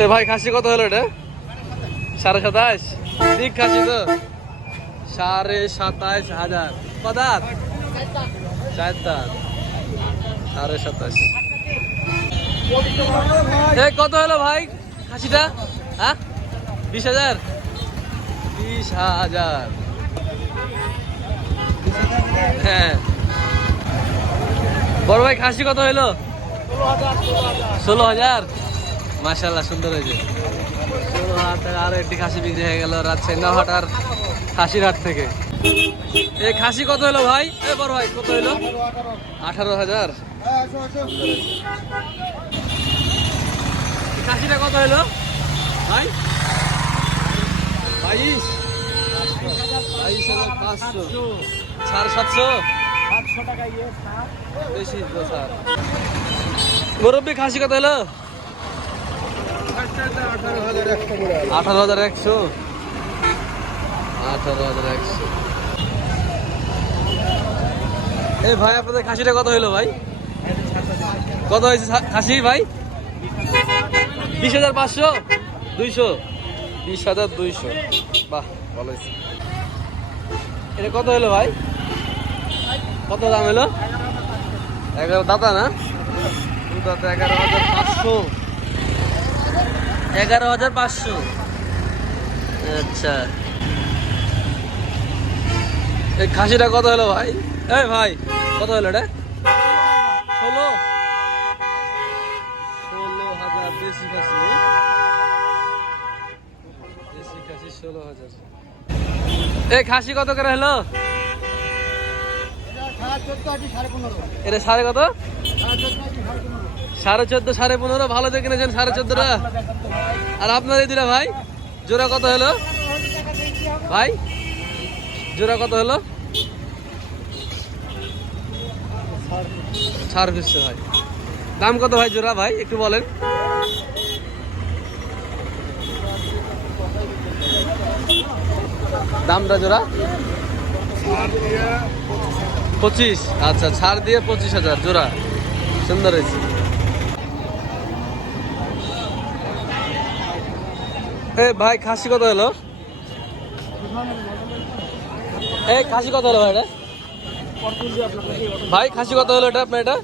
এ ভাই, খাসি কত হলো এটা? সাড়ে সাতাশ? ঠিক খাসি তো। সাড়ে সাতাশ হাজার। পদার চার দাঁত সাড়ে সাতাশ। কত হলো ভাই খাসিটা? হ্যাঁ? বিশ হাজার? বিশ হাজার। হ্যাঁ। বড় ভাই, খাসি কত হলো? ষোলো হাজার। মাসাল্লাহ সুন্দর হয়েছে। আরও একটি খাসি বিক্রি হয়ে গেল রাজশাহী নহাটার খাসির হাট থেকে। এই খাসি কত হলো ভাই? এ বড় ভাই কত হলো? আঠারো হাজার। খাসিটা কত হলো? ভাই? বাইশ। বাইশ হাজার পাঁচশো। সাড়ে সাতশো। তো মুরব্বী খাসি কত হলো? আঠারো হাজার একশো। আঠারো হাজার একশো। এই ভাই, আপনাদের খাসিটা কত হলো ভাই? কত হয়েছে খাসি ভাই? বিশ হাজার পাঁচশো? দুইশো? বিশ হাজার দুইশো। বাহ, ভালো হয়েছে। এটা কত হলো ভাই? কত দাম হলো এগারো দাদা না? দু দাদা এগারো হাজার পাঁচশো। এগারো হাজার পাঁচশো। আচ্ছা। এই খাসিটা কত হলো ভাই? এই ভাই কত হলো এটা ষোলো। ষোলো হাজার দেশি খাসি। দেশি খাসি ষোলো হাজার। এই খাসি কত করে হলো? এটা সাড়ে কত? সাড়ে চোদ্দ, সাড়ে পনেরো, ভালো দেখে কিনেছেন সাড়ে চোদ্দটা। আর আপনার এই দুটা ভাই, জোড়া কত হলো? ভাই, জোড়া কত হলো? ফিরছে ভাই। দাম কত ভাই জোড়া ভাই, একটু বলেন। দামটা জোড়া? পঁচিশ। আচ্ছা ছাড় দিয়ে পঁচিশ হাজার, জোড়া। সুন্দর হয়েছে। এ ভাই, খাসি কত হলো? এ, খাসি কত হলো ভাই এটা? ভাই, খাসি কত হলো এটা আপনার এটা?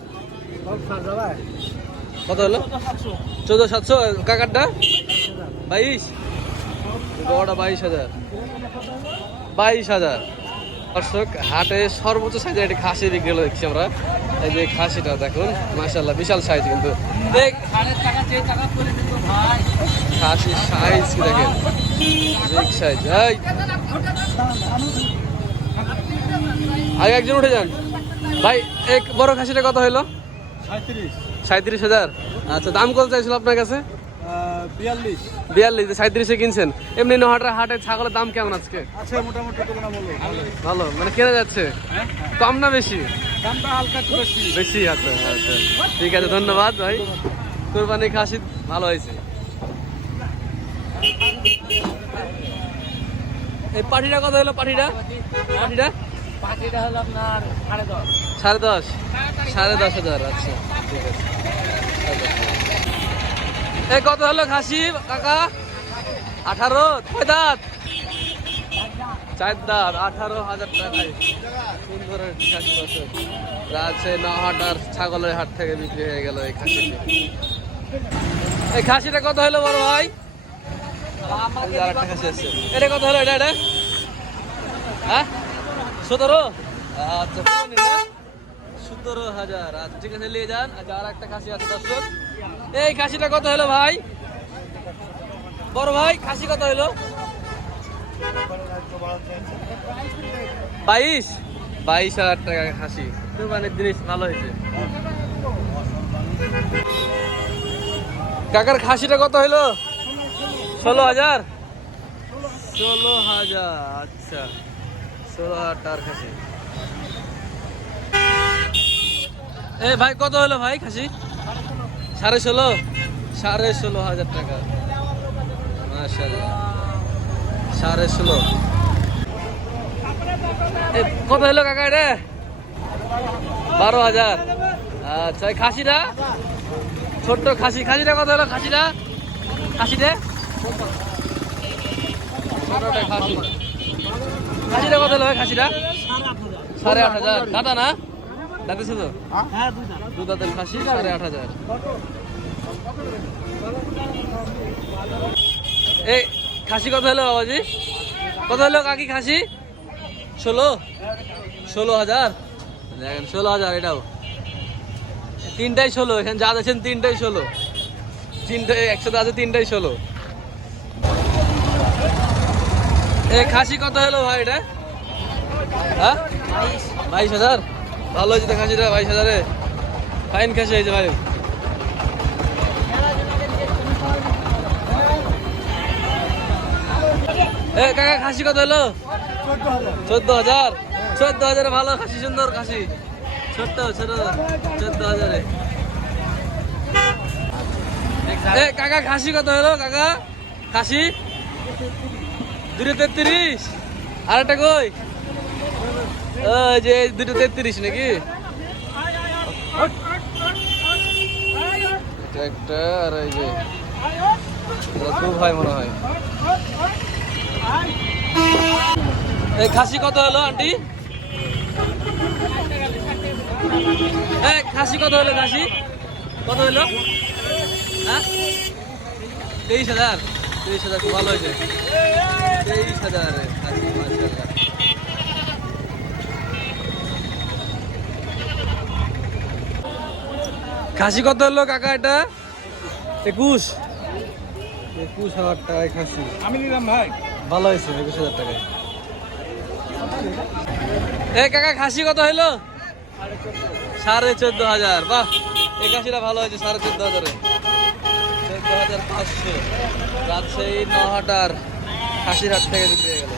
কত হলো? চোদ্দ সাতশো। কাকারটা? বাইশ। বড়টা বাইশ হাজার। বাইশ হাজার। দর্শক হাটে সর্বোচ্চ সাইজের একটি খাসি বিক্রি হলো দেখছি আমরা। এই যে খাসিটা দেখুন মাশাল্লাহ বিশাল সাইজ কিন্তু। খাসির সাইজ কি দেখেন? বিগ সাইজ এই। আগে একজন উঠে যান। ভাই এক বড় খাসিটা কত হলো সাঁত্রিশ হাজার। আচ্ছা দাম কত চাইছিল আপনার কাছে? বিয়াল্লিশ। সাঁত্রিশে কিনছেন। এমনি নহাটার হাটে ছাগলের দাম কেমন আজকে? তুলনামূলক ভালো। মানে কেনা যাচ্ছে? কম না বেশি? দামটা বেশি। আচ্ছা আচ্ছা। ঠিক আছে ধন্যবাদ ভাই। কোরবানি খাসি ভালো হয়েছে। এই পাটিটা কত হলো পাটিটা? পাটিটা? পাখিটা হলো আপনার সাড়ে দশ। সাড়ে দশ? সাড়ে দশ হাজার আচ্ছা ঠিক আছে। এই কত হলো খাসি কাকা? আঠারো ছয় দাঁত? চার দাঁত আঠারো হাজার টাকায়। সুন্দর খাসি রাজশাহী নহাটার ছাগলের হাট থেকে বিক্রি হয়ে গেল এই খাসিটি। এই খাসিটা কত হলো বড় ভাই? আরেকটা খাসি আছে। এটা কত হলো এটা এটা? হ্যাঁ? সতেরো? আচ্ছা? সতেরো হাজার। আচ্ছা ঠিক আছে, নিয়ে যান। আচ্ছা আর একটা খাসি আছে, দর্শক। এই খাসিটা কত হলো ভাই? বড় ভাই, খাসি কত হলো? বাইশ? বাইশ হাজার টাকা খাসি। কোরবানির জিনিস ভালো হয়েছে। কাকার খাসিটা কত হলো? ষোলো হাজার? ষোলো হাজার আচ্ছা। ষোলো হাজার টাকার খাসি। এ ভাই, কত হলো ভাই খাসি? সাড়ে ষোলো? সাড়ে ষোলো হাজার টাকা। সাড়ে ষোলো। কত হলো কাকা এটা? বারো হাজার। আচ্ছা খাসিটা? ছোট্ট খাসি। খাসিটা কত হলো খাসিটা? খাসিটা? খাসি। খাসিটা কত হলো খাসিটা? সাড়ে আট হাজার। দাদা না? দাদা শুধু হ্যাঁ। দু দাঁতের খাসি সাড়ে আট হাজার। এই খাসি কত হলো বাবাজি? কত হলো কাকি খাসি? ষোলো? ষোলো হাজার? দেখেন ষোলো হাজার এটাও। তিনটাই ষোলো এখানে যা দেখছেন তিনটাই ষোলো। তিনটাই একসাথে আছে তিনটাই ষোলো। এই খাসি কত হলো ভাই এটা? হ্যাঁ? বাইশ হাজার? ভালো হয়েছে তো খাসিটা বাইশ হাজারে ফাইন খাসি হয়েছে ভাই। এ, কাকা, খাসি কত হলো? চোদ্দ হাজার। চোদ্দ হাজারে, ভালো খাসি, সুন্দর খাসি। ছোট্ট, ছোট, চোদ্দ হাজারে। এ, কাকা, খাসি কত হলো, কাকা? খাসি? দুটো তেত্রিশ। আর একটা কই? যে দুটো তেত্রিশ নাকি? এটা একটা, আর এই যে খুব হয় মনে হয়। এই খাসি কত হলো, আন্টি? এই খাসি কত হলো, খাসি? কত হলো? হ্যাঁ? তেইশ হাজার। তেইশ হাজার, খুব ভালো হয়েছে। তেইশ হাজার, খাসি, মাশাআল্লাহ। খাসি কত হলো কাকা এটা? একুশ। একুশ হাজার টাকায় খাসি। আমি নিলাম ভাই। ভালো হয়েছে একুশ হাজার টাকায়। এ কাকা খাসি কত হইল সাড়ে চোদ্দ হাজার। বাহ এই খাসিটা ভালো হয়েছে সাড়ে চোদ্দ হাজারে। চোদ্দ হাজার পাঁচশো। রাজশাহী নহাটার খাসির হাট থেকে বিক্রি হয়ে গেল।